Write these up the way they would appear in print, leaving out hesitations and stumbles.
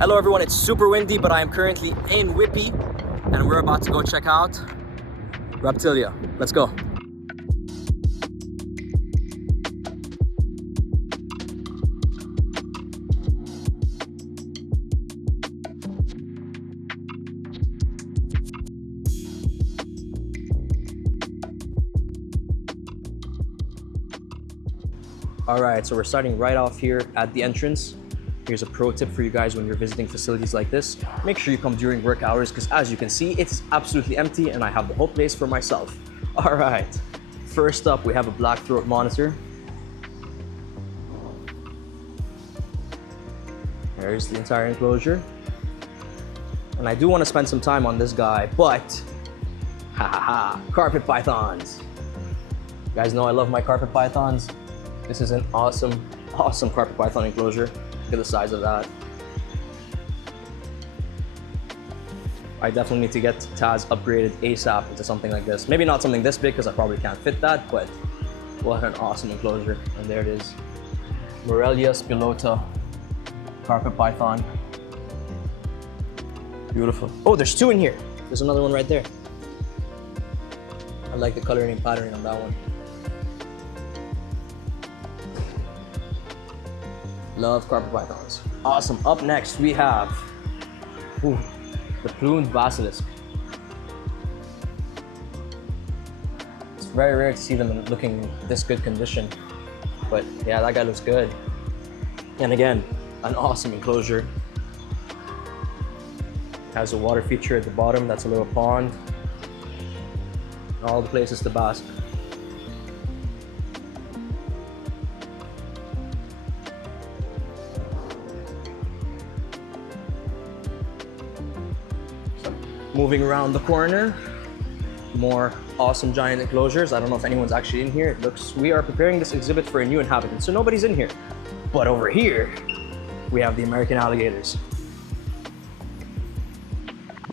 Hello everyone, it's super windy, but I am currently in Whitby and we're about to go check out Reptilia. Let's go. All right, so we're starting right off here at the entrance. Here's a pro tip for you guys when you're visiting facilities like this. Make sure you come during work hours because as you can see, it's absolutely empty and I have the whole place for myself. All right, first up, we have a black throat monitor. There's the entire enclosure. And I do want to spend some time on this guy, but carpet pythons. You guys know I love my carpet pythons. This is an awesome carpet python enclosure. Look at the size of that. I definitely need to get Taz upgraded ASAP into something like this. Maybe not something this big because I probably can't fit that, but what an awesome enclosure. And there it is. Morelia spilota carpet python. Beautiful. Oh, there's two in here. There's another one right there. I like the coloring and patterning on that one. Love carpet pythons. Awesome. Up next, we have the plumed basilisk. It's very rare to see them in looking this good condition, but yeah, that guy looks good. And again, an awesome enclosure. Has a water feature at the bottom. That's a little pond. All the places to bask. Moving around the corner, more awesome giant enclosures. I don't know if anyone's actually in here. It looks, we are preparing this exhibit for a new inhabitant, so nobody's in here. But over here, we have the American alligators.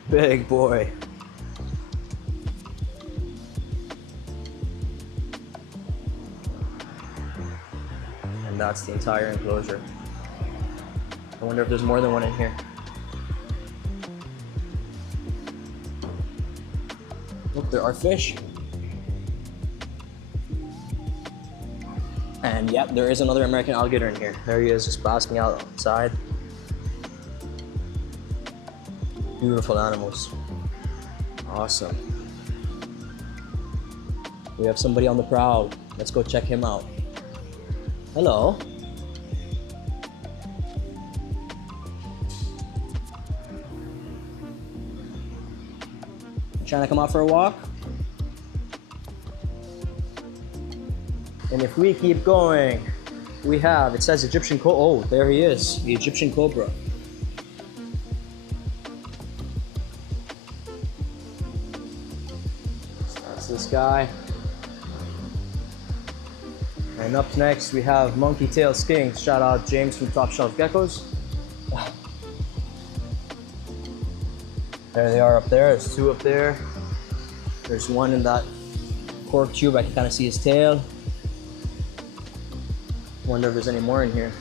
Big boy. And that's the entire enclosure. I wonder if there's more than one in here. Look, there are fish. And yep, there is another American alligator in here. There he is, just basking outside. Beautiful animals. Awesome. We have somebody on the prowl. Let's go check him out. Hello. Trying to come out for a walk? And if we keep going, we have, it says Egyptian cobra. Oh, there he is, the Egyptian cobra. So that's this guy. And up next, we have monkey tail skinks. Shout out James from Top Shelf Geckos. There they are up there. There's two up there. There's one in that cork tube. I can kind of see his tail. Wonder if there's any more in here.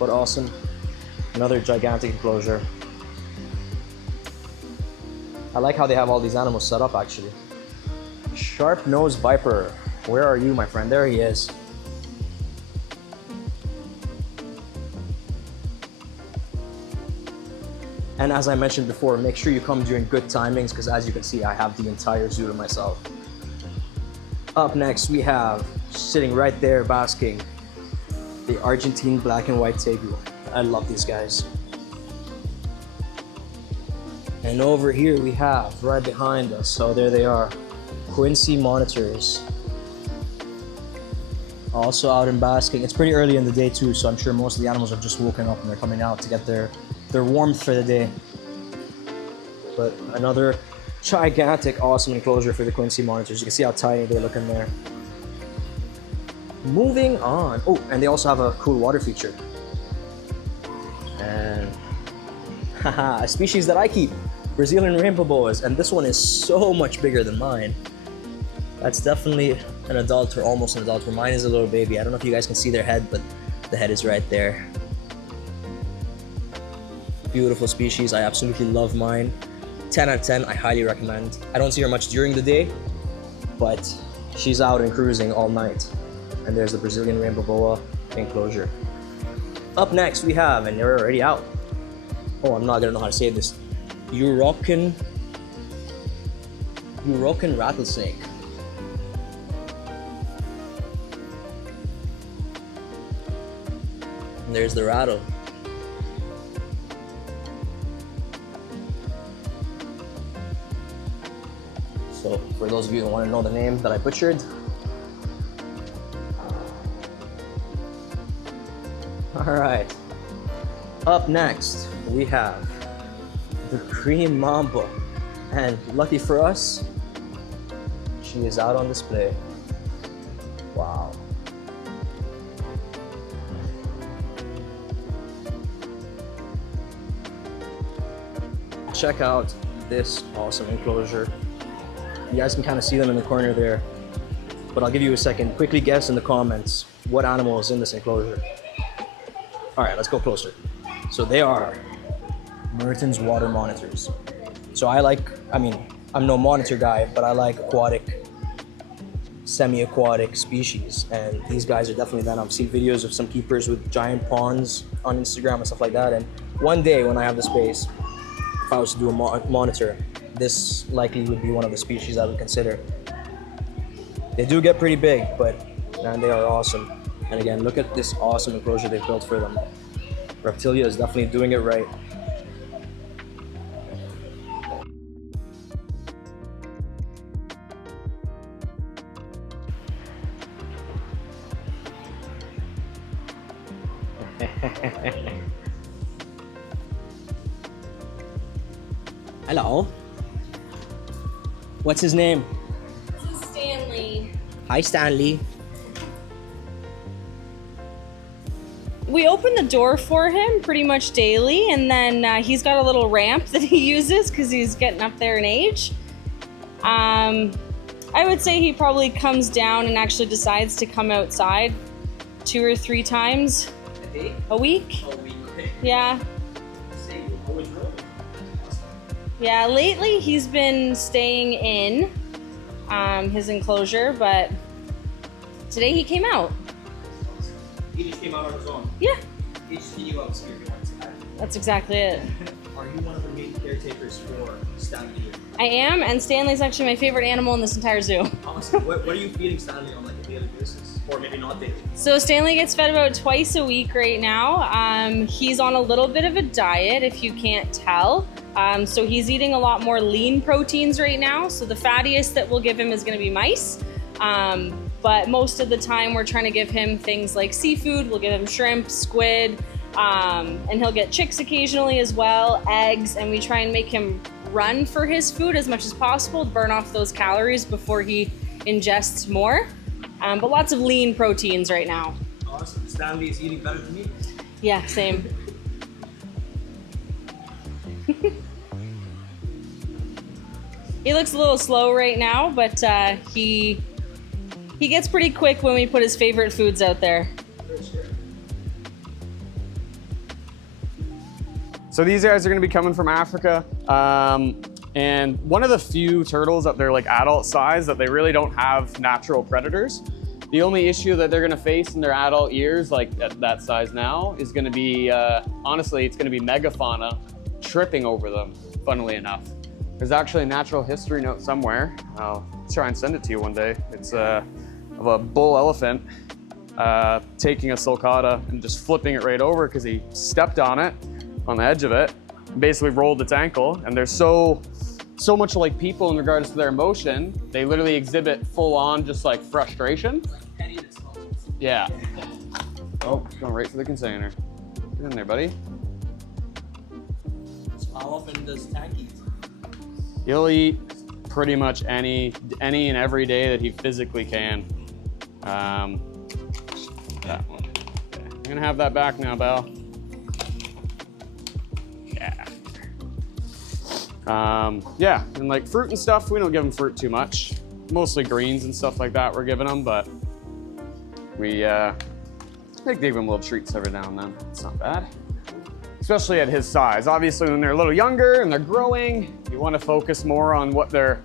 But awesome. Another gigantic enclosure. I like how they have all these animals set up actually. Sharp-nosed viper. Where are you, my friend? There he is. And as I mentioned before, make sure you come during good timings because as you can see, I have the entire zoo to myself. Up next, we have, sitting right there basking, the Argentine black and white tegu. I love these guys. And over here we have, right behind us, so there they are, Quincy monitors. Also out and basking. It's pretty early in the day too, so I'm sure most of the animals have just woken up and they're coming out to get their warmth for the day. But another gigantic, awesome enclosure for the Quincy monitors. You can see how tiny they look in there. Moving on. Oh, and they also have a cool water feature. And haha, a species that I keep, Brazilian rainbow boas, and this one is so much bigger than mine. That's definitely an adult or almost an adult, where mine is a little baby. I don't know if you guys can see their head, but the head is right there. Beautiful species. I absolutely love mine. 10 out of 10, I highly recommend. I don't see her much during the day, but she's out and cruising all night. And there's the Brazilian rainbow boa enclosure. Up next we have, and they're already out. Oh, I'm not gonna know how to say this. European rattlesnake. And there's the rattle. So for those of you who want to know the name that I butchered. All right. Up next, we have the cream mamba. And lucky for us, she is out on display. Wow. Check out this awesome enclosure. You guys can kind of see them in the corner there, but I'll give you a second. Quickly guess in the comments what animal is in this enclosure. All right, let's go closer. So they are Mertens water monitors. So I'm no monitor guy, but I like aquatic, semi-aquatic species, and these guys are definitely that. I've seen videos of some keepers with giant ponds on Instagram and stuff like that, and one day when I have the space, if I was to do a monitor, this likely would be one of the species I would consider. They do get pretty big, but man, they are awesome. And again, look at this awesome enclosure they've built for them. Reptilia is definitely doing it right. Hello. What's his name? This is Stanley. Hi, Stanley. We open the door for him pretty much daily, and then he's got a little ramp that he uses because he's getting up there in age. I would say he probably comes down and actually decides to come outside 2 or 3 times a week. Yeah. Yeah, lately he's been staying in his enclosure, but today he came out. He just came out on his own? Yeah. He just came out here. That's exactly it. Are you one of the main caretakers for Stanley? I am, and Stanley's actually my favorite animal in this entire zoo. Honestly, what are you feeding Stanley on like a daily basis? Or maybe not daily? So Stanley gets fed about twice a week right now. He's on a little bit of a diet, if you can't tell. So he's eating a lot more lean proteins right now. So the fattiest that we'll give him is gonna be mice. But most of the time we're trying to give him things like seafood. We'll give him shrimp, squid, and he'll get chicks occasionally as well, eggs, and we try and make him run for his food as much as possible to burn off those calories before he ingests more. But lots of lean proteins right now. Awesome. Stanley is eating better than me? Yeah, same. He looks a little slow right now, but he gets pretty quick when we put his favorite foods out there. So these guys are gonna be coming from Africa. And one of the few turtles that they're like adult size that they really don't have natural predators. The only issue that they're gonna face in their adult years, like at that size now, is gonna be, honestly, it's gonna be megafauna tripping over them, funnily enough. There's actually a natural history note somewhere. I'll try and send it to you one day. It's of a bull elephant taking a sulcata and just flipping it right over because he stepped on it, on the edge of it, and basically rolled its ankle. And they're so much like people in regards to their emotion. They literally exhibit full on just like frustration. Yeah. Oh, going right for the container. Get in there, buddy. So how often does Tank eat? He'll eat pretty much any and every day that he physically can. That one. Okay. I'm gonna have that back now, Belle. Yeah. Yeah, and like fruit and stuff, we don't give them fruit too much. Mostly greens and stuff like that we're giving them, but we give them little treats every now and then. It's not bad. especially at his size. Obviously, when they're a little younger and they're growing, you want to focus more on what they're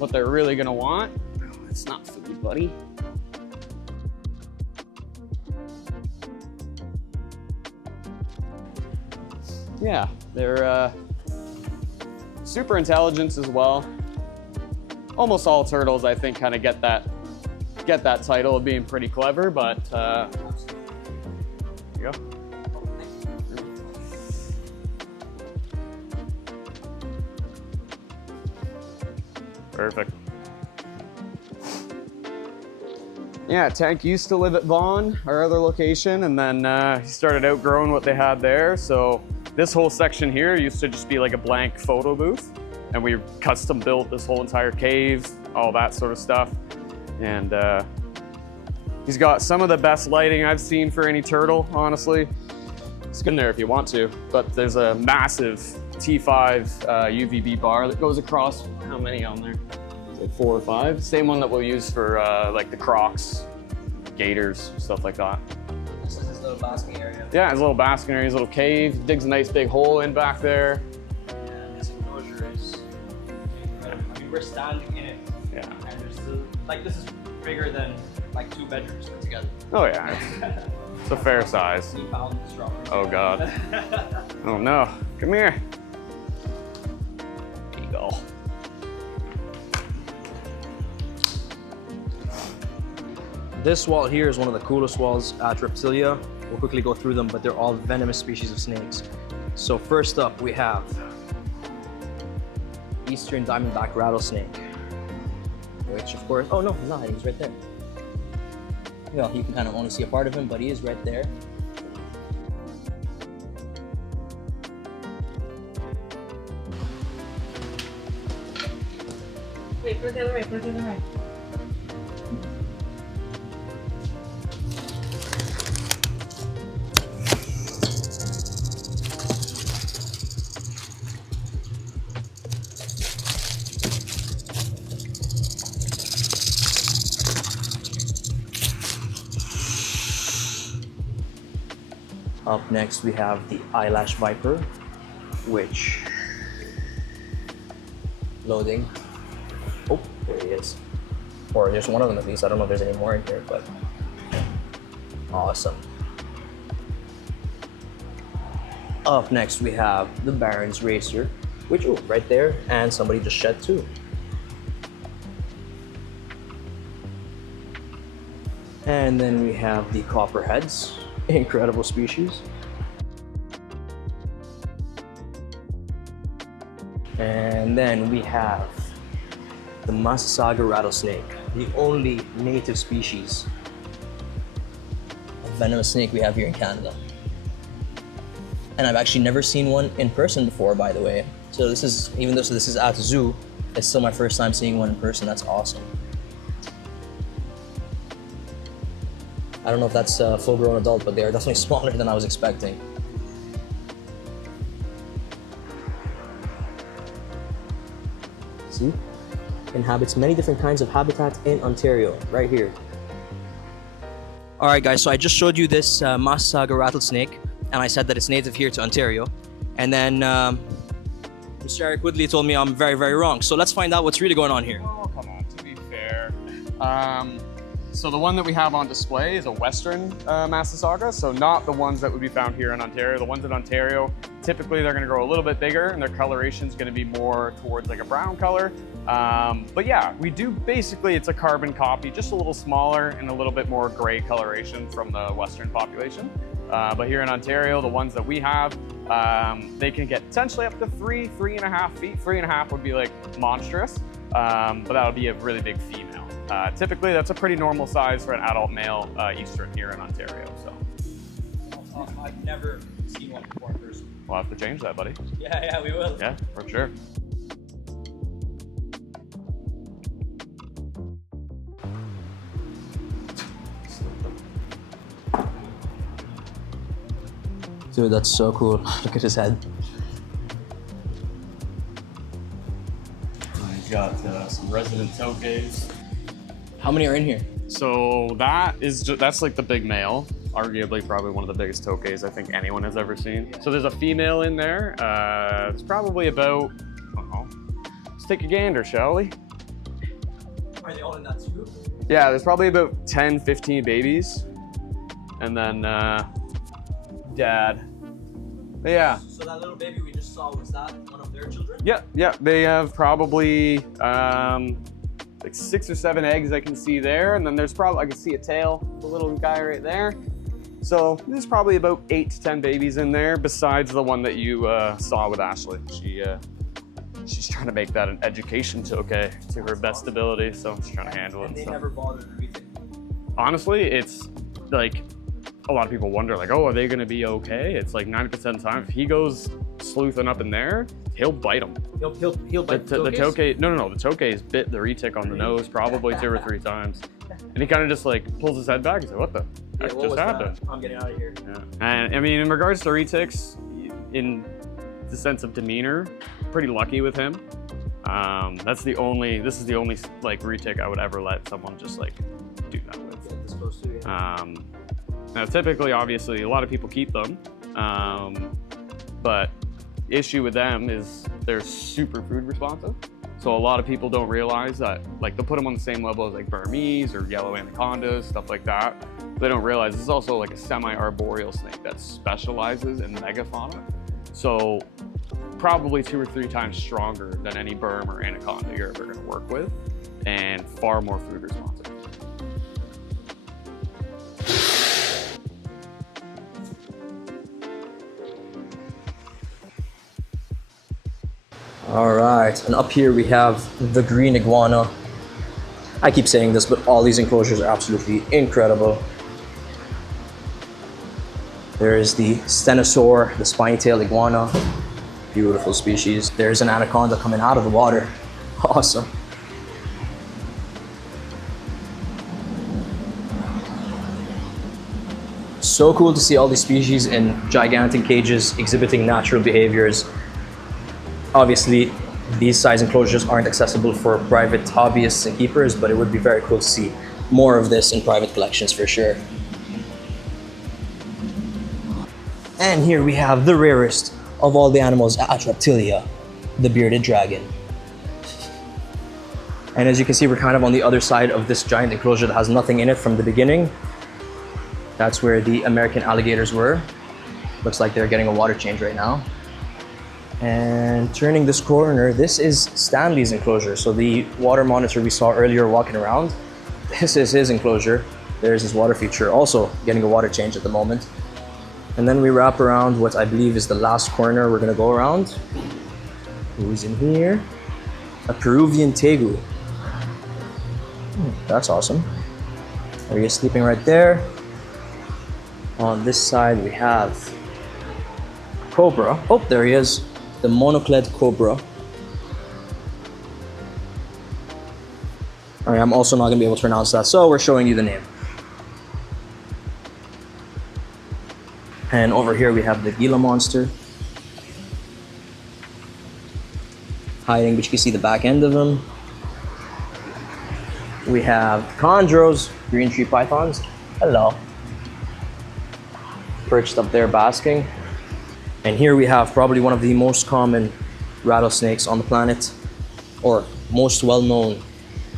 really gonna want. Oh, it's not food, buddy. Yeah, they're super intelligent as well. Almost all turtles, I think, kind of get that title of being pretty clever, but there you go. Perfect. Yeah, Tank used to live at Vaughan, our other location, and then he started outgrowing what they had there. So this whole section here used to just be like a blank photo booth, and we custom built this whole entire cave, all that sort of stuff. And he's got some of the best lighting I've seen for any turtle, honestly. It's good in there if you want to, but there's a massive T5 UVB bar that goes across, how many on there? Is it 4 or 5? Same one that we'll use for like the Crocs, Gators, stuff like that. This is his little basking area. Yeah, his little basking area, his little cave. Digs a nice big hole in back there. And this enclosure is incredible. I mean, we're standing in it. Yeah. And there's still, like, this is bigger than like 2 bedrooms put together. Oh yeah, it's a fair size. 3 pound strawberries. Oh God. Oh no, come here. Eagle. This wall here is one of the coolest walls at Reptilia. We'll quickly go through them, but they're all venomous species of snakes. So first up, we have Eastern diamondback rattlesnake, which of course, oh no, he's not hiding, he's right there. Well, you can kind of only see a part of him, but he is right there. Wait, put it the other way, put it the other way. Up next, we have the eyelash viper, which, loading. Oh, there he is. Or there's one of them at least. I don't know if there's any more in here, but awesome. Up next, we have the Baron's Racer, which, oh, right there, and somebody just shed too. And then we have the copperheads. Incredible species. And then we have the Massasauga rattlesnake, the only native species of venomous snake we have here in Canada. And I've actually never seen one in person before, by the way. So this is, even though this is at the zoo, it's still my first time seeing one in person. That's awesome. I don't know if that's a full-grown adult, but they are definitely smaller than I was expecting. See? Inhabits many different kinds of habitat in Ontario, right here. Alright guys, so I just showed you this Massasauga rattlesnake, and I said that it's native here to Ontario. And then Mr. Eric Woodley told me I'm very, very wrong. So let's find out what's really going on here. Oh, come on, to be fair. So the one that we have on display is a Western Massasauga, so not the ones that would be found here in Ontario. The ones in Ontario, typically they're gonna grow a little bit bigger and their coloration is gonna be more towards like a brown color. But yeah, we do basically, it's a carbon copy, just a little smaller and a little bit more gray coloration from the Western population. But here in Ontario, the ones that we have, they can get potentially up to 3.5 feet. 3.5 would be like monstrous, but that would be a really big female. Typically, that's a pretty normal size for an adult male Eastern here in Ontario. So I've never seen one before in person. We'll have to change that, buddy. Yeah, we will. Yeah, for sure. Dude, that's so cool. Look at his head. I've got some resident toques. How many are in here? So that's like the big male. arguably probably one of the biggest tokays I think anyone has ever seen. So there's a female in there. It's probably about, I don't know, let's take a gander, shall we? Are they all in that scoop? Yeah, there's probably about 10, 15 babies. And then dad. But yeah. So that little baby we just saw, was that one of their children? Yeah, they have probably like 6 or 7 eggs I can see there, and then there's probably, I can see a tail, the little guy right there. So there's probably about 8 to 10 babies in there, besides the one that you saw with Ashley. She's trying to make that an education tokay to her best ability, so she's trying to handle it. And they so. never bothered to retake. Honestly, it's like, a lot of people wonder like, oh, are they gonna be okay? It's like 90% of the time, if he goes sleuthing up in there, he'll bite him. He'll bite the tokay. No, the tokay's bit the retic on the nose probably 2 or 3 times, and he kind of just like pulls his head back and says, "What the heck just happened?" I'm getting out of here. Yeah. And I mean, in regards to retics, in the sense of demeanor, pretty lucky with him. This is the only like retic I would ever let someone just like do that with. Get this close to you. Now, typically, obviously, a lot of people keep them, but issue with them is they're super food responsive. So a lot of people don't realize that, like, they'll put them on the same level as like Burmese or yellow anacondas, stuff like that. They don't realize this is also like a semi-arboreal snake that specializes in megafauna. So probably 2 or 3 times stronger than any Burm or anaconda you're ever going to work with, and far more food responsive. All right, and up here we have the green iguana. I keep saying this, but all these enclosures are absolutely incredible. There is the stenosaur, the spiny-tailed iguana. Beautiful species. There's an anaconda coming out of the water. Awesome. So cool to see all these species in gigantic cages exhibiting natural behaviors. Obviously, these size enclosures aren't accessible for private hobbyists and keepers, but it would be very cool to see more of this in private collections for sure. And here we have the rarest of all the animals at Reptilia, the bearded dragon. And as you can see, we're kind of on the other side of this giant enclosure that has nothing in it from the beginning. That's where the American alligators were. Looks like they're getting a water change right now. And turning this corner, this is Stanley's enclosure. So the water monitor we saw earlier walking around, this is his enclosure. There's his water feature, also getting a water change at the moment. And then we wrap around what I believe is the last corner we're gonna go around. Who's in here? A Peruvian tegu. That's awesome. Are you sleeping right there? On this side we have cobra. Oh, there he is. The monocled cobra. All right, I'm also not gonna be able to pronounce that, so we're showing you the name. And over here we have the Gila monster. Hiding, but you can see the back end of him. We have chondros, green tree pythons. Hello. Perched up there basking. And here we have probably one of the most common rattlesnakes on the planet, or most well-known,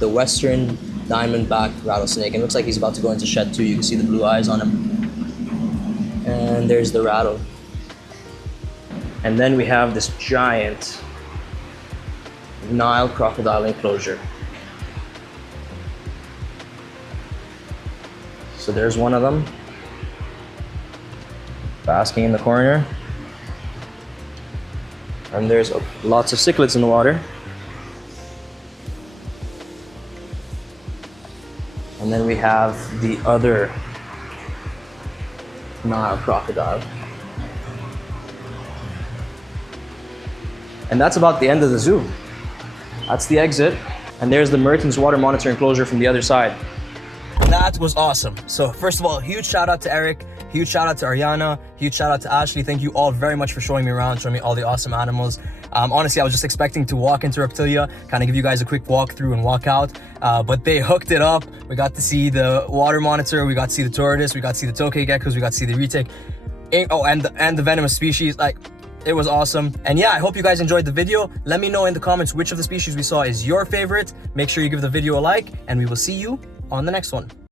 the Western diamondback rattlesnake. And it looks like he's about to go into shed too. You can see the blue eyes on him. And there's the rattle. And then we have this giant Nile crocodile enclosure. So there's one of them, basking in the corner. And there's lots of cichlids in the water. And then we have the other Nile crocodile. And that's about the end of the zoo. That's the exit. And there's the Mertens water monitor enclosure from the other side. That was awesome. So first of all, huge shout out to Eric. Huge shout out to Ariana. Huge shout out to Ashley. Thank you all very much for showing me around, showing me all the awesome animals. Honestly, I was just expecting to walk into Reptilia, kind of give you guys a quick walkthrough and walk out, but they hooked it up. We got to see the water monitor, we got to see the tortoise, we got to see the tokay geckos, we got to see the retic, and the venomous species. Like, it was awesome. And yeah, I hope you guys enjoyed the video. Let me know in the comments which of the species we saw is your favorite. Make sure you give the video a like, and we will see you on the next one.